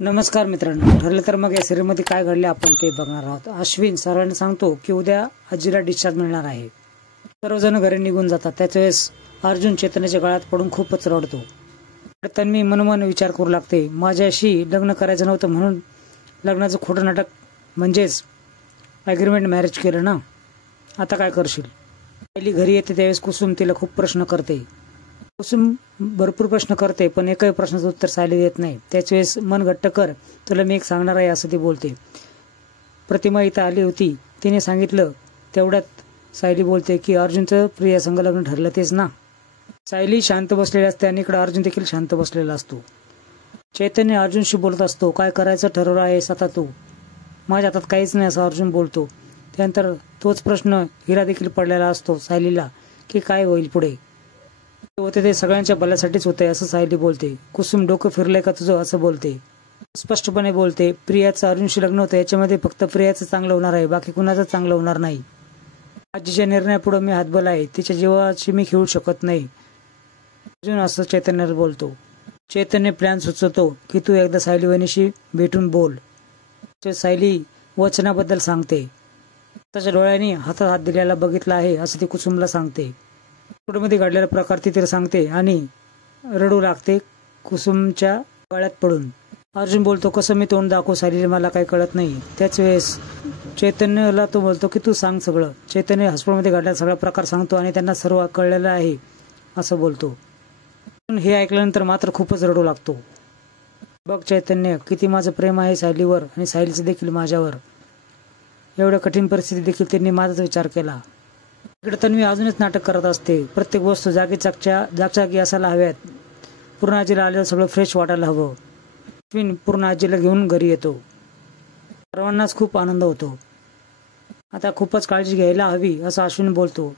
नमस्कार मित्रांनो, ठरलं तर मग या सिरीजमध्ये काय घडले आपण ते बघणार आहोत। अश्विन सर्वांना सांगतो की उद्या आजीला डिस्चार्ज मिळणार आहे। सर्वजण घरी निघून जातात। त्याच वेळेस अर्जुन चेतनाच्या गळ्यात पडून खूपच रडतो। तन्वी मनोमन विचार करू लागते, माझ्याशी लग्न करायचं नव्हतं म्हणून लग्नाचं खोटं नाटक म्हणजेच ॲग्रीमेंट मॅरेज केलं ना, आता काय करशील। पहिली घरी येते त्यावेळेस कुसुम तिला खूप प्रश्न करते। कुसुम भरपूर प्रश्न करते पण एकही प्रश्नाचं उत्तर सायली देत नाही। त्याच वेळेस मन घट्ट कर, तुला मी एक सांगणार आहे असं ती बोलते। प्रतिमा इथं आली होती, तिने सांगितलं तेवढ्यात सायली बोलते की अर्जुनचं प्रिया संग लग्न ठरलं तेच ना। सायली शांत बसलेली असते आणि इकडे अर्जुन देखील शांत बसलेला असतो। चैतन्य अर्जुनशी बोलत असतो, काय करायचं ठरवलं आहेस आता तू। माझ्या हातात काहीच नाही असं अर्जुन बोलतो। त्यानंतर तोच प्रश्न हिला देखील पडलेला असतो सायलीला की काय होईल पुढे। होते ते सगळ्यांच्या भल्यासाठीच होते असं सायली बोलते। कुसुम डोकं फिरलंय का तुझं असं बोलते। स्पष्टपणे बोलते, प्रियाचं अर्जुनशी लग्न होतं याच्यामध्ये फक्त प्रियाचं चांगलं होणार आहे, बाकी कुणाचं चांगलं होणार नाही। आजीच्या निर्णयापुढे मी हातबल आहे, तिच्या जीवाची मी खेळू शकत नाही अर्जुन असं चैतन्याला बोलतो। चैतन्य प्लॅन सुचवतो की तू एकदा सायली वहिनीशी भेटून बोल। सायली वचनाबद्दल सांगते, त्याच्या डोळ्यांनी हातात हात दिलेला बघितला आहे असं ती कुसुमला सांगते। मध्ये घडलेला प्रकार ती तिला सांगते आणि रडू लागते कुसुमच्या गळ्यात पडून। अर्जुन बोलतो, कसं मी तोंड दाखवू सायलीला, मला काही कळत नाही। त्याच वेळेस चैतन्यला तो बोलतो की तू सांग सगळं। चैतन्य हॉस्पिटलमध्ये घडलेला सगळा प्रकार सांगतो आणि त्यांना सर्व कळलेलं आहे असं बोलतो। हे ऐकल्यानंतर मात्र खूपच रडू लागतो। बघ चैतन्य, किती माझं प्रेम आहे सायलीवर आणि सायलीचं देखील माझ्यावर। एवढ्या कठीण परिस्थितीत देखील त्यांनी माझाच विचार केला। इकडे तन्वी अजूनच नाटक करत असते। प्रत्येक वस्तू जागी असायला हव्यात। पूर्ण आजीला आलेलं सगळं फ्रेश वाटायला हवं। अश्विन पूर्ण आजीला घेऊन घरी येतो। सर्वांनाच खूप आनंद होतो। आता खूपच काळजी घ्यायला हवी असं अश्विन बोलतो।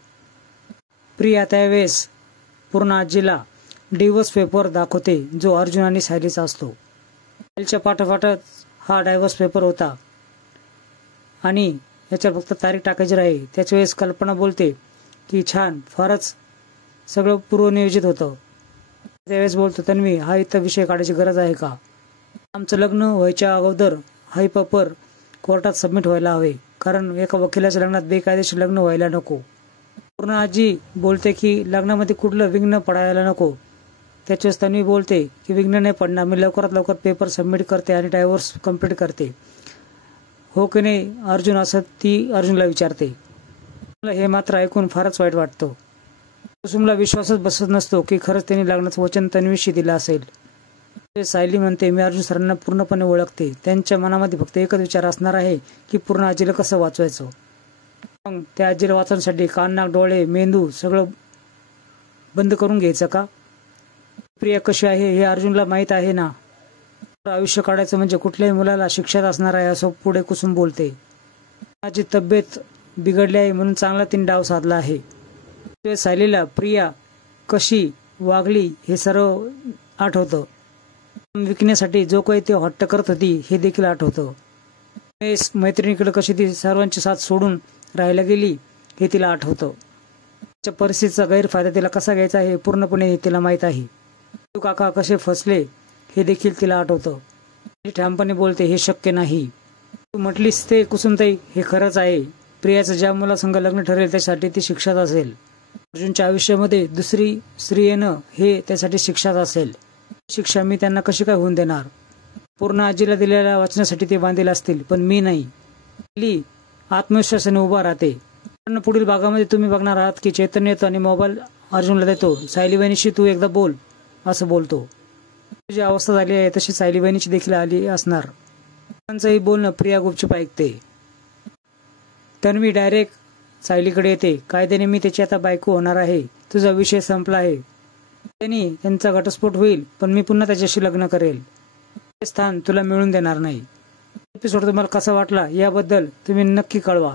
प्रिया त्यावेळेस पूर्ण आजीला डिव्होर्स पेपर दाखवते जो अर्जुन आणि सायलीचा असतो। सायलीच्या पाठोपाठच हा डायव्होर्स पेपर होता आणि याच्यावर फक्त तारीख टाकायची राही। त्याच वेळेस कल्पना बोलते की छान, फारच सगळं पूर्वनियोजित होतं। त्यावेळेस बोलतो, तन्वी हा इथं विषय काढायची गरज आहे का। आमचं लग्न व्हायच्या अगोदर हा पेपर कोर्टात सबमिट व्हायला हवे, कारण एका वकिलाच्या लग्नात बेकायदेशीर लग्न व्हायला नको। पूर्ण आजी बोलते की लग्नामध्ये कुठलं विघ्न पडायला नको। त्याच्यावेळेस तन्वी बोलते की विघ्न नाही पडणार, मी लवकरात लवकर पेपर सबमिट करते आणि डायव्होर्स कंप्लीट करते, हो की नाही अर्जुन असं ती अर्जुनला विचारते। हे मात्र ऐकून फारच वाईट वाटतं। कुसुमला विश्वासच बसत नसतो की खरंच त्यांनी लग्नाचं वचन तन्वीशी दिलं असेल। सायली म्हणते, मी अर्जुन सरांना पूर्णपणे ओळखते, त्यांच्या मनामध्ये फक्त एकच विचार असणार आहे की पूर्ण आजीला कसं वाचवायचं। मग त्या आजीला वाचवण्यासाठी कान नाक डोळे मेंदू सगळं बंद करून घ्यायचं का। प्रिया कशी आहे हे अर्जुनला माहीत आहे ना। आयुष्य काढायचं म्हणजे कुठल्याही मुलाला शिक्षाच असणार आहे असं पुढे कुसुम बोलते। माझी तब्येत बिघडली आहे म्हणून चांगला तीन डाव साधला आहे। सायलीला प्रिया कशी वागली हे सर्व आठवतं। विकण्यासाठी जो काही ते हट्ट करत होती हे देखील आठवतं। मैत्रिणीकडे कशी ती सर्वांची साथ सोडून राहायला गेली हे तिला आठवतं। त्या परिस्थितीचा गैरफायदा तिला कसा घ्यायचा हे पूर्णपणे तिला माहीत आहे। तू काका कसे फसले हे देखील तिला आठवतं। ठामपणे बोलते, हे शक्य नाही। तू म्हटलीस ते कुसुमताई, हे खरंच आहे। प्रियाचं ज्या मुलासंग लग्न ठरेल त्यासाठी ती शिक्षाच असेल। अर्जुनच्या आयुष्यामध्ये दुसरी स्त्री येणं हे त्यासाठी शिक्षाच असेल। शिक्षा मी त्यांना कशी काय होऊन देणार। पूर्ण आजीला दिलेल्या वाचण्यासाठी ते बांधील असतील पण मी नाही। आत्मविश्वासाने उभा राहते। पुढील भागामध्ये तुम्ही बघणार आहात की चैतन्य येतो आणि मोबाईल अर्जुनला देतो। सायली वहिनीशी तू एकदा बोल असं बोलतो। जी अवस्था झाली आहे तशी सायली बहिणीची देखील आली असणार। त्यांचंही बोलणं प्रिया गुपचूप ऐकते। तन्वी डायरेक्ट सायलीकडे येते, कायद्याने मी त्याची आता बायको होणार आहे, तुझा विषय संपला आहे। त्यांचा घटस्फोट होईल पण मी पुन्हा त्याच्याशी लग्न करेल, हे स्थान तुला मिळून देणार नाही। एपिसोड तुम्हाला कसा वाटला याबद्दल तुम्ही नक्की कळवा।